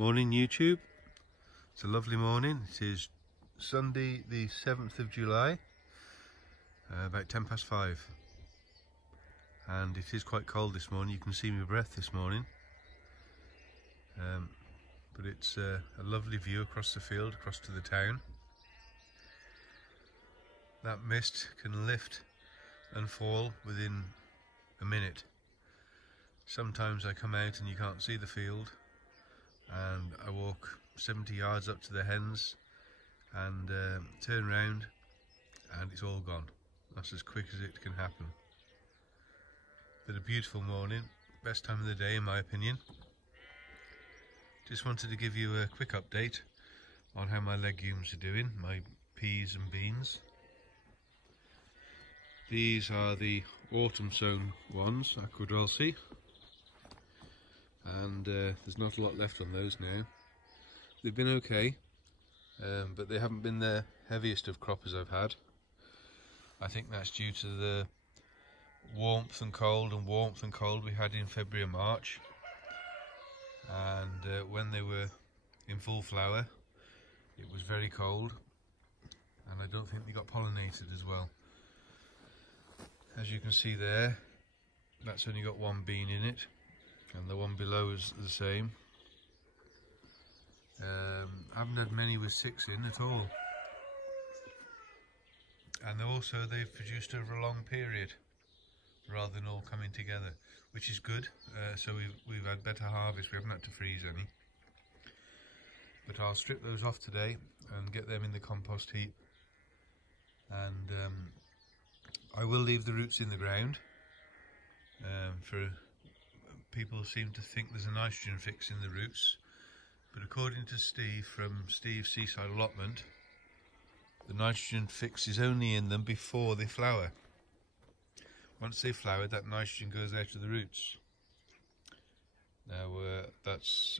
Morning YouTube. It's a lovely morning. It is Sunday the 7th of July, about 5:10, and it is quite cold this morning. You can see my breath this morning, but it's a lovely view across the field, across to the town. That mist can lift and fall within a minute. Sometimes I come out and you can't see the field, and I walk 70 yards up to the hens and turn round and it's all gone. That's as quick as it can happen. But a beautiful morning, best time of the day in my opinion. Just wanted to give you a quick update on how my legumes are doing, my peas and beans. These are the autumn sown ones, I could well see. And there's not a lot left on those now. They've been okay, but they haven't been the heaviest of croppers I've had. I think that's due to the warmth and cold we had in February and March, and when they were in full flower it was very cold, and I don't think they got pollinated as well. As you can see there, that's only got one bean in it, and the one below is the same. I haven't had many with 6 in at all, and also they've produced over a long period rather than all coming together, which is good. So we've had better harvest. We haven't had to freeze any, but I'll strip those off today and get them in the compost heap, and I will leave the roots in the ground. People seem to think there's a nitrogen fix in the roots, but according to Steve from Steve's Seaside Allotment, the nitrogen fix is only in them before they flower. Once they flower, that nitrogen goes out of the roots. Now that's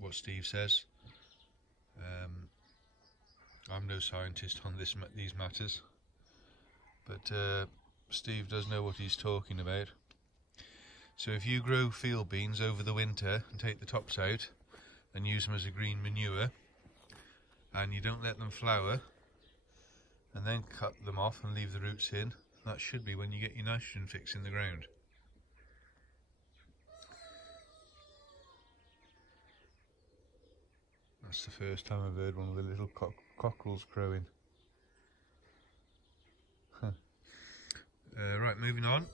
what Steve says. I'm no scientist on these matters, but Steve does know what he's talking about. So if you grow field beans over the winter and take the tops out and use them as a green manure, and you don't let them flower and then cut them off and leave the roots in, that should be when you get your nitrogen fix in the ground. That's the first time I've heard one of the little cockerels crowing. Right, moving on.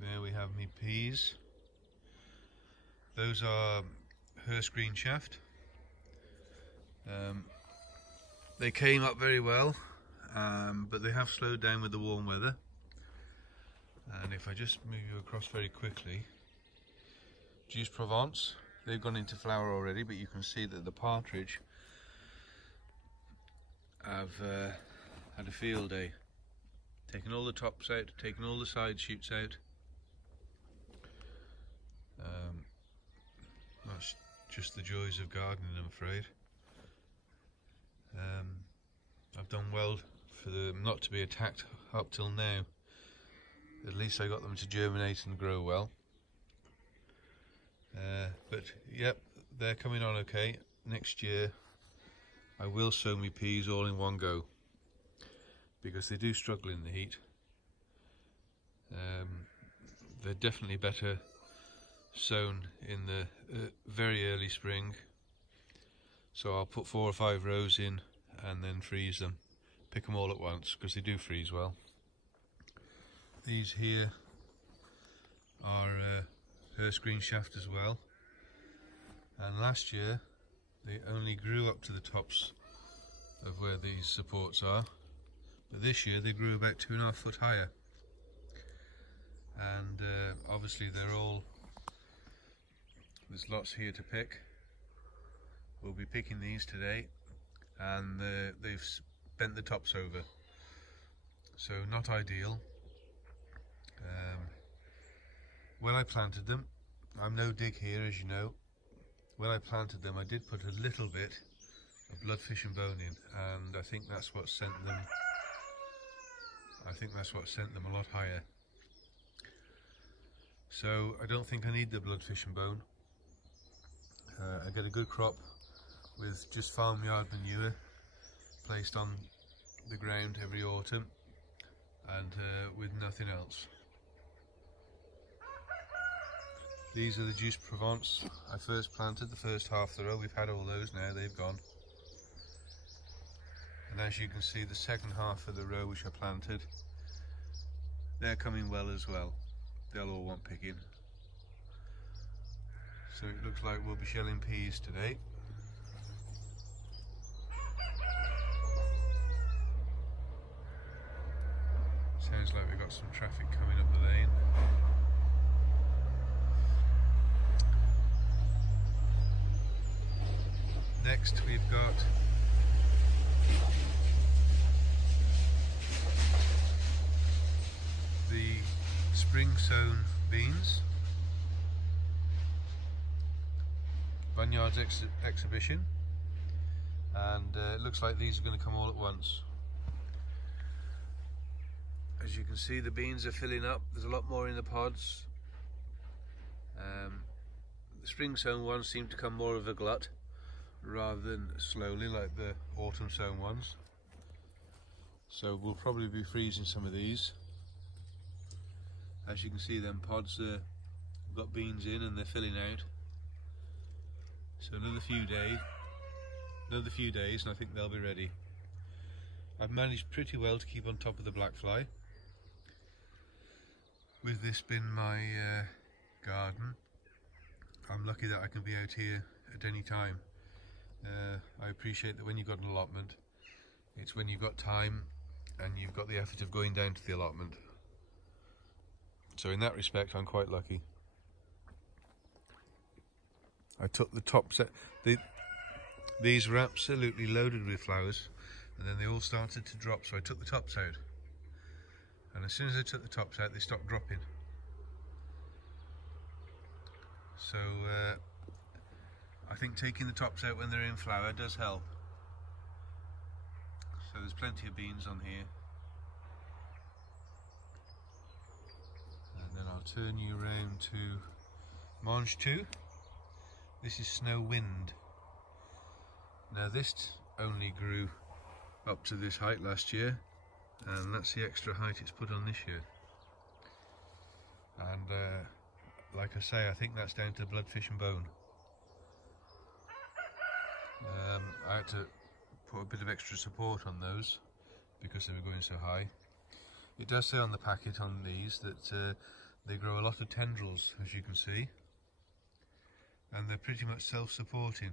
There we have me peas. Those are Hearst green shaft. They came up very well, but they have slowed down with the warm weather. And if I just move you across very quickly, Juice Provence, they've gone into flower already, but you can see that the partridge have had a field day. Taken all the tops out, taken all the side shoots out. That's just the joys of gardening, I'm afraid. I've done well for them not to be attacked up till now. At least I got them to germinate and grow well. But yep, they're coming on okay. Next year I will sow my peas all in one go, because they do struggle in the heat. They're definitely better sown in the very early spring, so I'll put 4 or 5 rows in and then freeze them, pick them all at once, because they do freeze well. These here are Hearst green shaft as well, and last year they only grew up to the tops of where these supports are, but this year they grew about 2.5 foot higher, and obviously there's lots here to pick. We'll be picking these today, and they've bent the tops over, so not ideal. When I planted them, I'm no dig here, as you know. When I planted them, I did put a little bit of bloodfish and bone in, and I think that's what sent them a lot higher. So I don't think I need the bloodfish and bone. I get a good crop with just farmyard manure placed on the ground every autumn, and with nothing else. These are the Juice Provence I first planted, the first half of the row. We've had all those now, they've gone. And as you can see, the second half of the row which I planted, they're coming well as well. They'll all want picking. So it looks like we'll be shelling peas today. Sounds like we've got some traffic coming up the lane. Next we've got the spring sown beans, Bunyard's exhibition, and it looks like these are going to come all at once. As you can see, the beans are filling up. There's a lot more in the pods. The spring sown ones seem to come more of a glut rather than slowly like the autumn sown ones. So we'll probably be freezing some of these. As you can see, them pods got beans in and they're filling out. So another few days and I think they'll be ready. I've managed pretty well to keep on top of the black fly. With this being my garden, I'm lucky that I can be out here at any time. I appreciate that when you've got an allotment, it's when you've got time and you've got the effort of going down to the allotment. So in that respect, I'm quite lucky. I took the tops out. These were absolutely loaded with flowers, and then they all started to drop, so I took the tops out. And as soon as I took the tops out, they stopped dropping. So I think taking the tops out when they're in flower does help. So there's plenty of beans on here. And then I'll turn you around to Mange 2. This is Snow Wind. Now this only grew up to this height last year, and that's the extra height it's put on this year. And like I say, I think that's down to bloodfish and bone. I had to put a bit of extra support on those because they were going so high. It does say on the packet on these that they grow a lot of tendrils, as you can see, and they're pretty much self-supporting.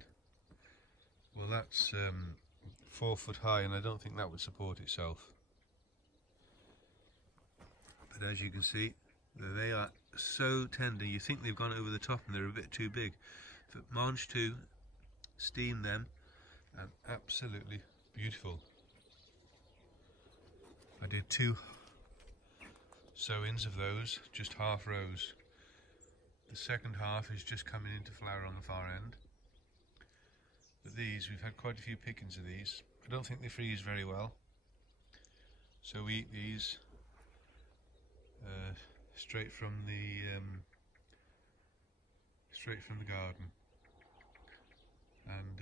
Well, that's 4 foot high, and I don't think that would support itself. But as you can see, they are so tender. You think they've gone over the top and they're a bit too big. But Mange 2, steam them, and absolutely beautiful. I did 2 sowings of those, just half rows. The second half is just coming into flower on the far end. But these, we've had quite a few pickings of these. I don't think they freeze very well, so we eat these straight from the garden. And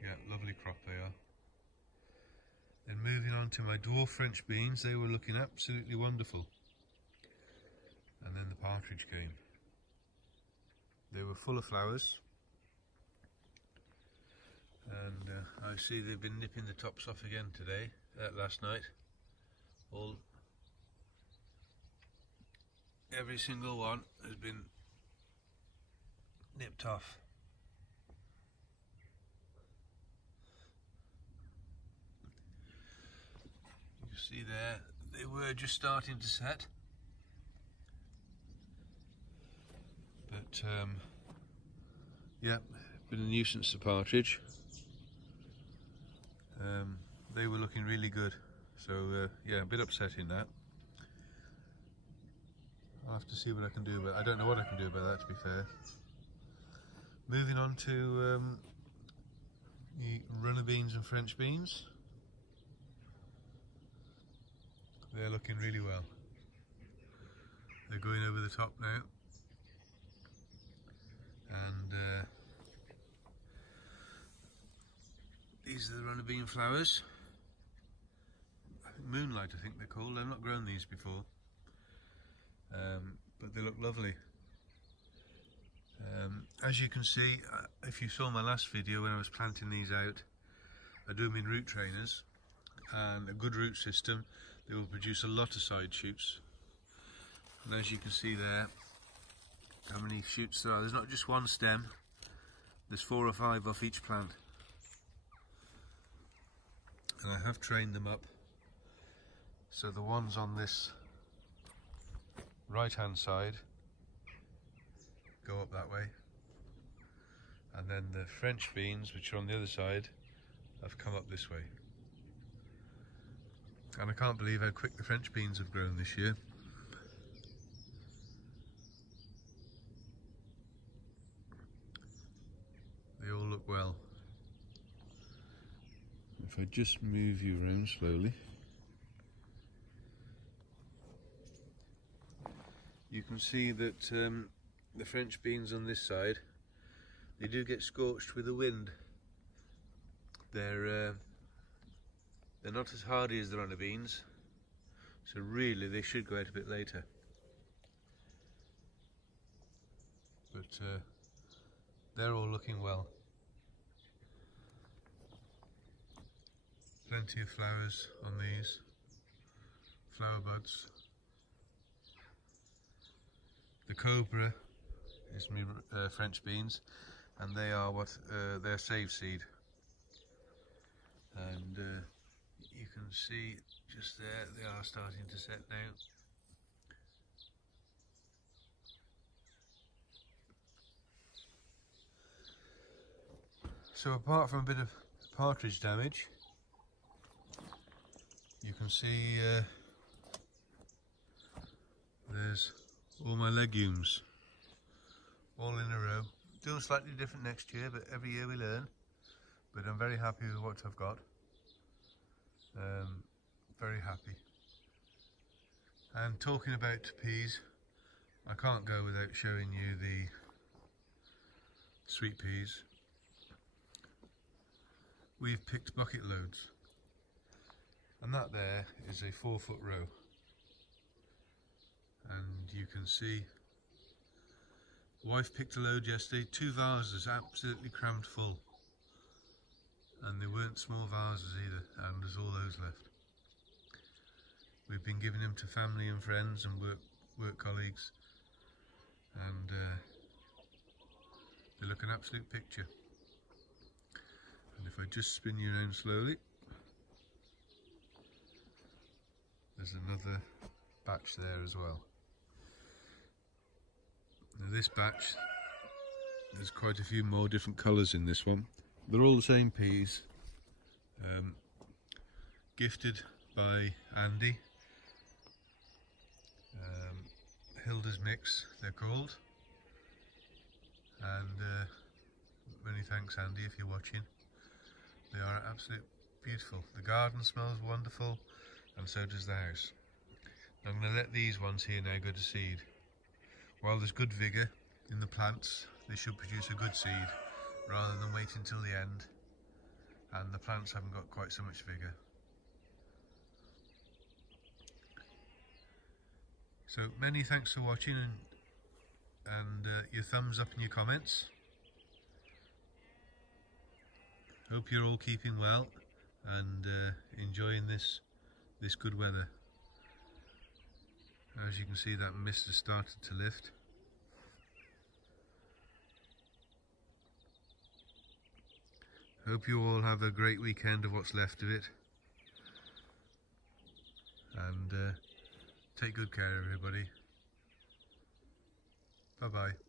yeah, lovely crop they are. Then moving on to my dwarf French beans, they were looking absolutely wonderful. And then the partridge came. They were full of flowers, and I see they've been nipping the tops off again today, last night. Every single one has been nipped off. You see there, they were just starting to set. But yeah, been a nuisance, the partridge. They were looking really good, so yeah, a bit upsetting that. I'll have to see what I can do about it. I don't know what I can do about that, to be fair. Moving on to the runner beans and French beans. They're looking really well. They're going over the top now. And these are the runner bean flowers. Moonlight, I think they're called. I've not grown these before, but they look lovely. As you can see, if you saw my last video when I was planting these out, I do them in root trainers, and a good root system, they will produce a lot of side shoots. And as you can see there, how many shoots there are. There's not just one stem, there's 4 or 5 off each plant. And I have trained them up, so the ones on this right hand side go up that way, and then the French beans, which are on the other side, have come up this way. And I can't believe how quick the French beans have grown this year. They all look well. If I just move you around slowly, you can see that the French beans on this side, they do get scorched with the wind. They're not as hardy as the runner beans, so really they should go out a bit later. But they're all looking well. Plenty of flowers on these, flower buds. The cobra is my French beans, and they are they're save seed. And you can see just there, they are starting to set now. So apart from a bit of partridge damage, you can see there's all my legumes all in a row. Do slightly different next year, but every year we learn. But I'm very happy with what I've got. Very happy. And talking about peas, I can't go without showing you the sweet peas. We've picked bucket loads, and that there is a 4-foot row. And you can see, wife picked a load yesterday, 2 vases absolutely crammed full. And they weren't small vases either, and there's all those left. We've been giving them to family and friends and work colleagues, and they look an absolute picture. And if I just spin you around slowly, there's another batch there as well. Now this batch, there's quite a few more different colours in this one. They're all the same peas, gifted by Andy, Hilda's Mix they're called, and many thanks Andy if you're watching. They are absolutely beautiful. The garden smells wonderful, and so does the house. I'm going to let these ones here now go to seed. While there's good vigour in the plants, they should produce a good seed, rather than wait until the end and the plants haven't got quite so much vigour. So many thanks for watching, and your thumbs up and your comments. Hope you're all keeping well and enjoying this good weather. As you can see, that mist has started to lift. Hope you all have a great weekend of what's left of it, and take good care everybody. Bye bye.